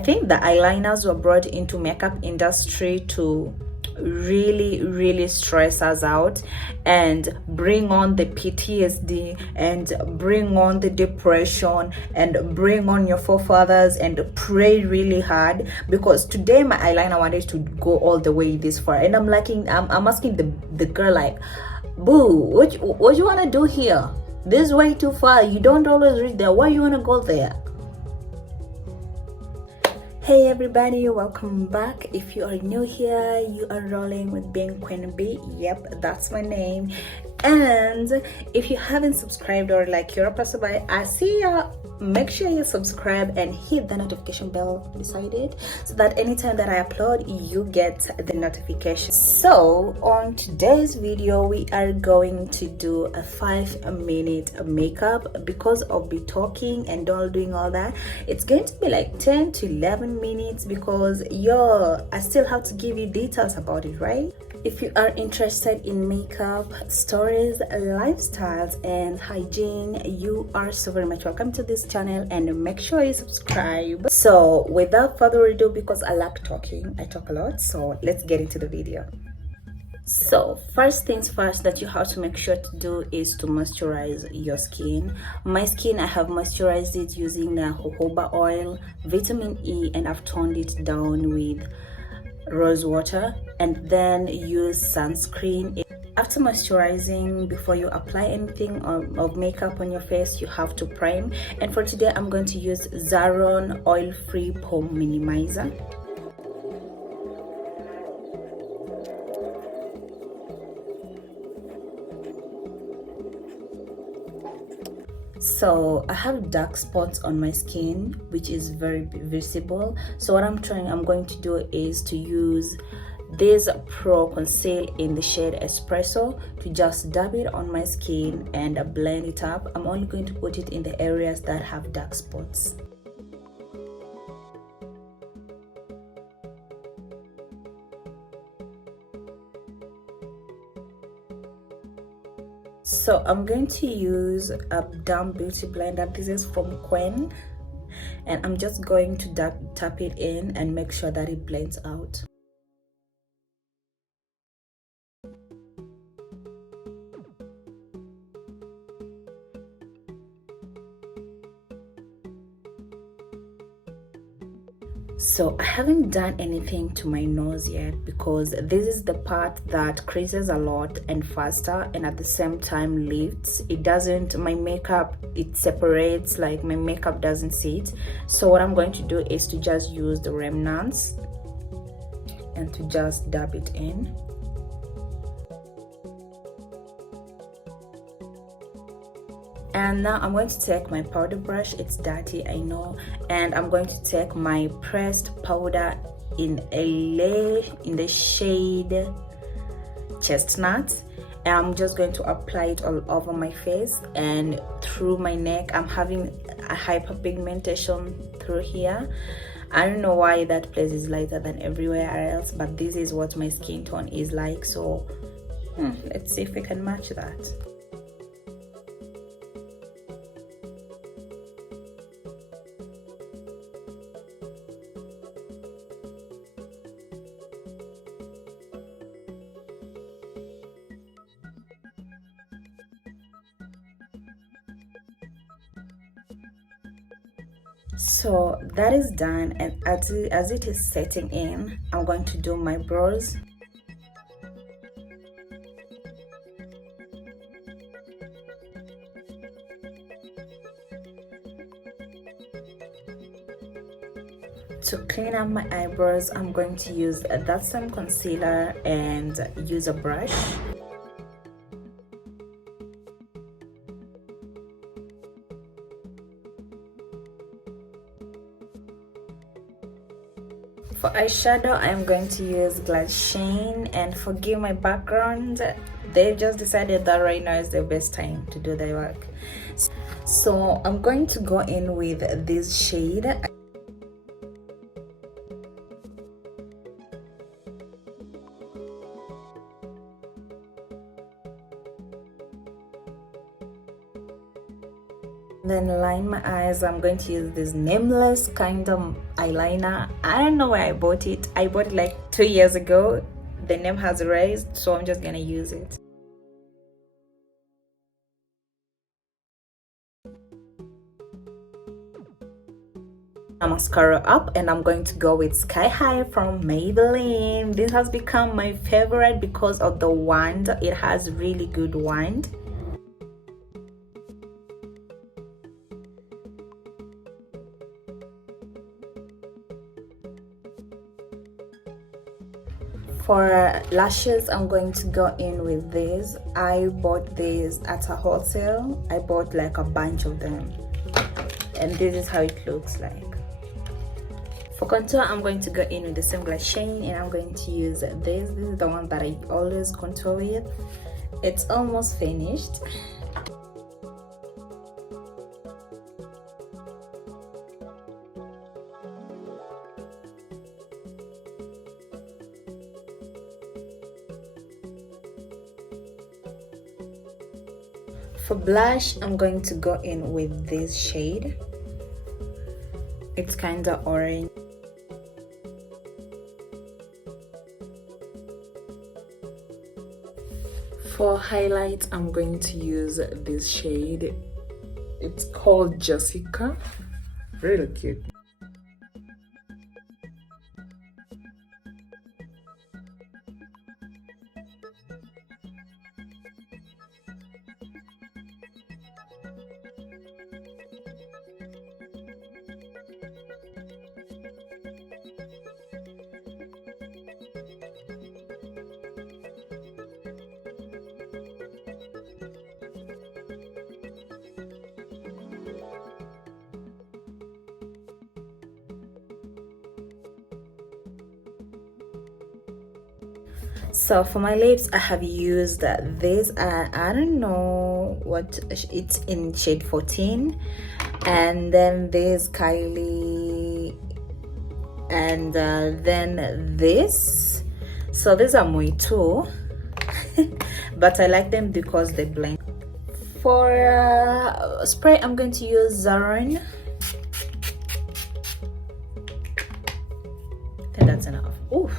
I think the eyeliners were brought into makeup industry to really stress us out and bring on the PTSD and bring on the depression and bring on your forefathers and pray really hard, because today my eyeliner wanted to go all the way this far, and I'm asking the girl like, boo, what you want to do here? This is way too far. You don't always reach there. Why you want to go there? Hey everybody, welcome back. If you are new here, you are rolling with being Queen B. Yep, that's my name. And if you haven't subscribed, or like you're a passerby, I see ya, make sure you subscribe and hit the notification bell beside it, so that anytime that I upload, you get the notification. So on today's video, we are going to do a 5-minute makeup. Because of me talking and all doing all that, it's going to be like 10 to 11 minutes, because I still have to give you details about it, right? If you are interested in makeup, stories, lifestyles, and hygiene, you are so very much welcome to this channel, and make sure you subscribe. So without further ado, because I like talking, I talk a lot, so let's get into the video. So first things first that you have to make sure to do is to moisturize your skin. My skin, I have moisturized it using the jojoba oil, vitamin E, and I've toned it down with rose water, and then use sunscreen. After moisturizing, before you apply anything of makeup on your face, you have to prime. And for today, I'm going to use Zaron oil-free pore minimizer. So I have dark spots on my skin, which is very visible. So what I'm going to do is to use this Pro Conceal in the shade Espresso to just dab it on my skin and blend it up. I'm only going to put it in the areas that have dark spots. So I'm going to use a damp beauty blender. This is from Queen, and I'm just going to tap it in and make sure that it blends out. So I haven't done anything to my nose yet, because this is the part that creases a lot and faster, and at the same time lifts. It doesn't, my makeup, it separates, like my makeup doesn't sit. So what I'm going to do is to just use the remnants and to just dab it in. And now I'm going to take my powder brush. It's dirty, I know, and I'm going to take my pressed powder in the shade Chestnut, and I'm just going to apply it all over my face and through my neck. I'm having a hyperpigmentation through here. I don't know why that place is lighter than everywhere else, but this is what my skin tone is like. So let's see if we can match that. So that is done, and as it is setting in, I'm going to do my brows. To clean up my eyebrows, I'm going to use that same concealer and use a brush. For eyeshadow, I'm going to use Gladsheim, and forgive my background, they've just decided that right now is the best time to do their work. So I'm going to go in with this shade. Then line my eyes. I'm going to use this nameless kind of eyeliner. I don't know where I bought it. I bought it like 2 years ago. The name has erased, so I'm just gonna use it. Mascara up, and I'm going to go with Sky High from Maybelline. This has become my favorite because of the wand. It has really good wand. For lashes, I'm going to go in with this. I bought this at a wholesale. I bought like a bunch of them, and this is how it looks like. For contour, I'm going to go in with the same gladsheim, and I'm going to use this. This is the one that I always contour with. It's almost finished. For blush, I'm going to go in with this shade. It's kind of orange. For highlight, I'm going to use this shade. It's called Jessica. Really cute. So for my lips, I have used this. I don't know what it's in shade 14, and then this Kylie, and then this. So these are my two, but I like them because they blend. For spray, I'm going to use Zaron. I think that's enough. Oof.